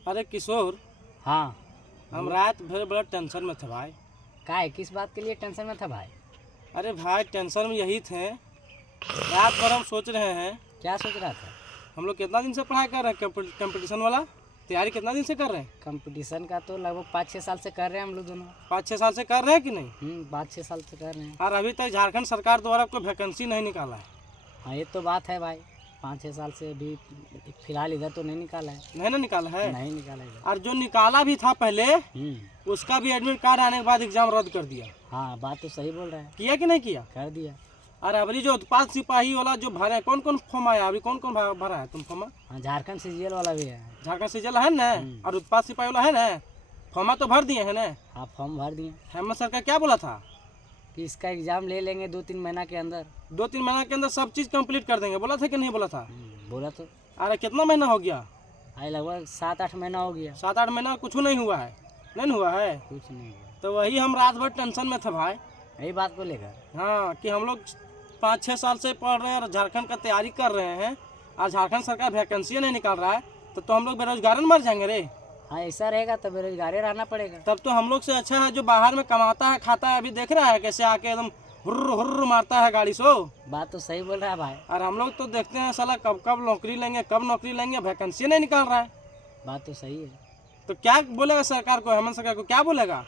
अरे किशोर, हाँ। हम रात भर बड़ा टेंशन में थे भाई। क्या है, किस बात के लिए टेंशन में था भाई? अरे भाई टेंशन में यही थे, रात भर हम सोच रहे हैं क्या सोच रहा था? हम लोग कितना दिन से पढ़ाई कर रहे हैं, कंपटीशन वाला तैयारी कितना दिन से कर रहे हैं। कंपटीशन का तो लगभग 5-6 साल से कर रहे हैं हम लोग दोनों। 5-6 साल से कर रहे हैं कि नहीं? 5-6 साल से कर रहे हैं। और अभी तक झारखंड सरकार द्वारा कोई वैकेंसी नहीं निकाला है। हाँ, ये तो बात है भाई। 5-6 साल से अभी फिलहाल इधर तो नहीं निकाला है। नहीं ना निकाला है। नहीं निकाला है। और जो निकाला भी था पहले, उसका भी एडमिट कार्ड आने के बाद एग्जाम रद्द कर दिया। हाँ, बात तो सही बोल रहा है। किया कि नहीं किया? कर दिया। और अभी जो उत्पाद सिपाही वाला जो भरा है, कौन कौन फॉर्म आया अभी, कौन कौन भरा है तुम फॉर्म? हाँ, झारखंड सीजीएल वाला भी है। झारखंड सीजल है ना, और उत्पाद सिपाही वाला है ना, फॉर्मा तो भर दिए है ना। हाँ, फॉर्म भर दिए। हेमंत सरकार क्या बोला था कि इसका एग्जाम ले लेंगे 2-3 महीना के अंदर। 2-3 महीना के अंदर सब चीज कंप्लीट कर देंगे, बोला था कि नहीं बोला था? बोला तो। अरे कितना महीना हो गया? अरे लगभग 7-8 महीना हो गया। 7-8 महीना कुछ नहीं हुआ है। नहीं हुआ है, कुछ नहीं हुआ। तो वही हम रात भर टेंशन में थे भाई। यही बात को लेकर। हाँ, कि हम लोग 5-6 साल से पढ़ रहे हैं और झारखंड का तैयारी कर रहे हैं, और झारखंड सरकार वैकेंसी नहीं निकाल रहा है, तो हम लोग बेरोजगार मर जाएंगे रे। हाँ, ऐसा रहेगा तो बेरोजगारी रहना पड़ेगा। तब तो हम लोग से अच्छा है जो बाहर में कमाता है खाता है। अभी देख रहा है कैसे आके एकदम हुर्र हुर्र मारता है गाड़ी सो। बात तो सही बोल रहा है भाई। और हम लोग तो देखते हैं साला कब कब नौकरी लेंगे, कब नौकरी लेंगे, वैकेंसी नहीं निकाल रहा है। बात तो सही है। तो क्या बोलेगा सरकार को, हेमंत सरकार को क्या बोलेगा?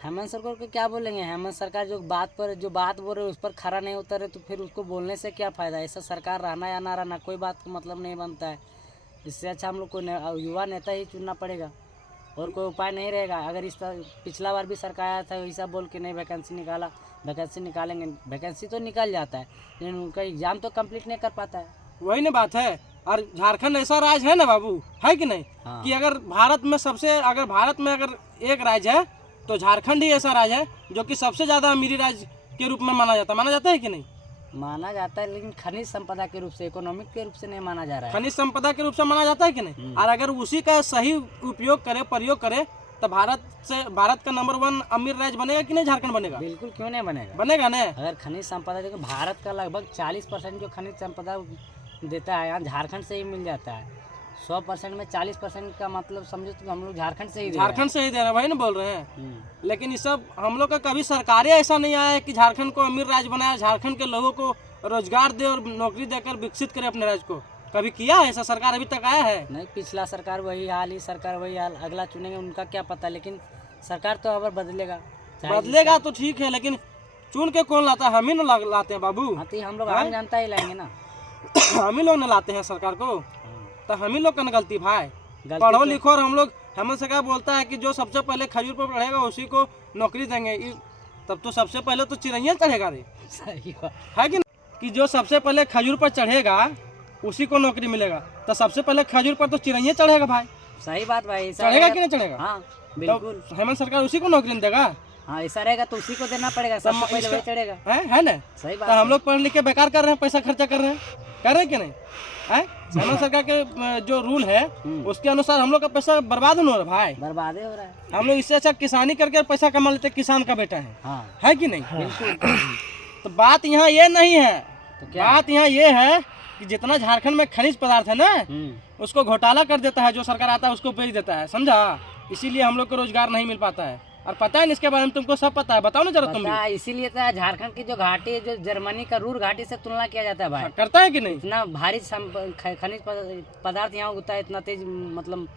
हेमंत सरकार को क्या बोलेंगे? हेमंत सरकार जो बात बोल रहे उस पर खरा नहीं उतरे तो फिर उसको बोलने से क्या फ़ायदा? ऐसा सरकार रहना या ना रहना कोई बात का मतलब नहीं बनता है। इससे अच्छा हम लोग को युवा नेता ही चुनना पड़ेगा, और कोई उपाय नहीं रहेगा। अगर इस तरह पिछला बार भी सरकार आया था ऐसा बोल के नहीं वैकेंसी निकाला, वैकेंसी निकालेंगे। वैकेंसी तो निकल जाता है लेकिन उनका एग्ज़ाम तो कंप्लीट नहीं कर पाता है। वही ना बात है। और झारखंड ऐसा राज्य है ना बाबू, है कि नहीं? हाँ। कि अगर भारत में अगर एक राज्य है तो झारखंड ही ऐसा राज्य है जो कि सबसे ज्यादा अमीरी राज्य के रूप में माना जाता है कि नहीं? माना जाता है, लेकिन खनिज संपदा के रूप से, इकोनॉमिक के रूप से नहीं माना जा रहा है। खनिज संपदा के रूप से माना जाता है कि नहीं? और अगर उसी का सही उपयोग करे, प्रयोग करे, तो भारत का नंबर 1 अमीर राज्य बनेगा कि नहीं? झारखंड बनेगा। बिल्कुल, क्यों नहीं बनेगा? बनेगा ना। अगर खनिज संपदा देखो, भारत का लगभग 40% जो खनिज संपदा देता है यहाँ झारखंड से ही मिल जाता है। 100% में 40% का मतलब समझो तो हम लोग झारखंड से ही दे रहे हैं। वही ना बोल रहे हैं। लेकिन ये सब हम लोग का कभी सरकारें ऐसा नहीं आया है कि झारखंड को अमीर राज्य बनाया, झारखंड के लोगों को रोजगार दे और नौकरी देकर विकसित करे अपने राज्य को। कभी किया है ऐसा? सरकार अभी तक आया है नहीं। पिछला सरकार वही हाल, ही सरकार वही हाल, अगला चुनेंगे उनका क्या पता। लेकिन सरकार तो अगर बदलेगा तो ठीक है, लेकिन चुन के कौन लाता है? हम ही ना लाते हैं बाबू। हाँ, तो हम लोग आम जनता ही लाएंगे ना। हम ही लोग न लाते हैं सरकार को, तो हम ही लोग का न गलती भाई। पढ़ो तो लिखो और हम लोग, हेमंत सरकार बोलता है कि जो सबसे पहले खजूर पर पढ़ेगा उसी को नौकरी देंगे। तब तो सबसे पहले तो चिड़ैया चढ़ेगा रे। सही बात है कि जो सबसे पहले खजूर पर चढ़ेगा उसी को नौकरी मिलेगा, तो सबसे पहले खजूर पर तो चिड़ैया चढ़ेगा भाई। सही बात भाई। चढ़ेगा कि नहीं चढ़ेगा? हाँ बिल्कुल। तो हेमंत सरकार उसी को नौकरी देगा। हाँ, ऐसा रहेगा तो उसी को देना पड़ेगा, सबसे पहले वही चढ़ेगा। है ना? सही बात। तो हम लोग पढ़ लिख के बेकार कर रहे हैं, पैसा खर्चा कर रहे हैं कि नहीं? हेमंत सरकार के जो रूल है उसके अनुसार हम लोग का पैसा बर्बाद नहीं हो रहा भाई। बर्बाद हो रहा है। हम लोग इससे अच्छा किसानी करके पैसा कमा लेते, किसान का बेटा है। हाँ। है कि नहीं? बिल्कुल। तो बात यहाँ ये नहीं है। तो क्या बात यहाँ ये है कि जितना झारखंड में खनिज पदार्थ है ना, उसको घोटाला कर देता है, जो सरकार आता है उसको बेच देता है, समझा? इसीलिए हम लोग को रोजगार नहीं मिल पाता है। और पता है इसके बारे में तुमको सब पता है? बताओ ना जरा तुम भी। इसीलिए तो झारखंड की जो घाटी है, जो जर्मनी का रूर घाटी से तुलना किया जाता है भाई। करता है कि नहीं? इतना भारी खनिज पदार्थ यहाँ होता है, इतना तेज, मतलब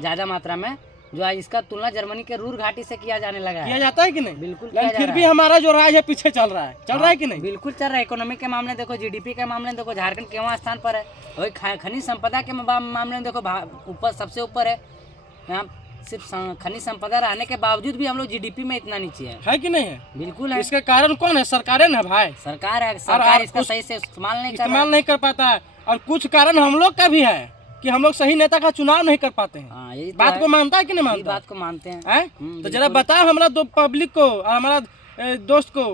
ज्यादा मात्रा में, जो आज इसका तुलना जर्मनी के रूर घाटी से किया जाने लगा है। किया जाता है कि नहीं? बिल्कुल। लेकिन फिर भी हमारा जो राज्य है पीछे चल रहा है कि नहीं? बिल्कुल चल रहा है। इकोनॉमी के मामले देखो, जीडीपी के मामले देखो, झारखंड केवां स्थान पर है। वही खनिज संपदा के मामले में देखो, ऊपर, सबसे ऊपर है। यहाँ सिर्फ खनिज संपदा रहने के बावजूद भी हम लोग जीडीपी में इतना नीचे है कि नहीं है? बिल्कुल है। इसका कारण कौन है? सरकारें ना भाई। सरकार है। सरकार इसका सही से इस्तेमाल नहीं कर पाता है। और कुछ कारण हम लोग का भी है कि हम लोग सही नेता का चुनाव नहीं कर पाते हैं। हाँ, यही बात को मानता है कि नहीं मानता? बात को मानते हैं। तो जरा बताओ हमारा दो पब्लिक को और हमारा दोस्त को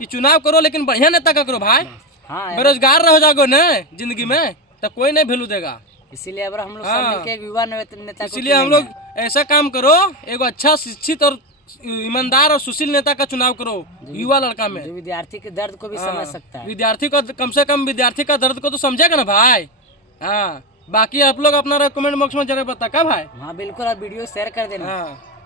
कि चुनाव करो लेकिन बढ़िया नेता का करो भाई। हाँ, बेरोजगार रह जाओगे ना जिंदगी में तो कोई नहीं वैल्यू देगा। इसीलिए अब हम लोग सब मिलके एक युवा नेता, इसीलिए हम लोग ऐसा काम करो, एक अच्छा शिक्षित और ईमानदार और सुशील नेता का चुनाव करो, युवा लड़का में, जो विद्यार्थी के दर्द को भी समझ सकता है। विद्यार्थी को कम से कम विद्यार्थी का दर्द को तो समझेगा ना भाई। हाँ, बाकी आप लोग अपना कमेंट बॉक्स में जरूर बता, क्या भाई? हाँ बिल्कुल, आप वीडियो शेयर कर देना। हाँ।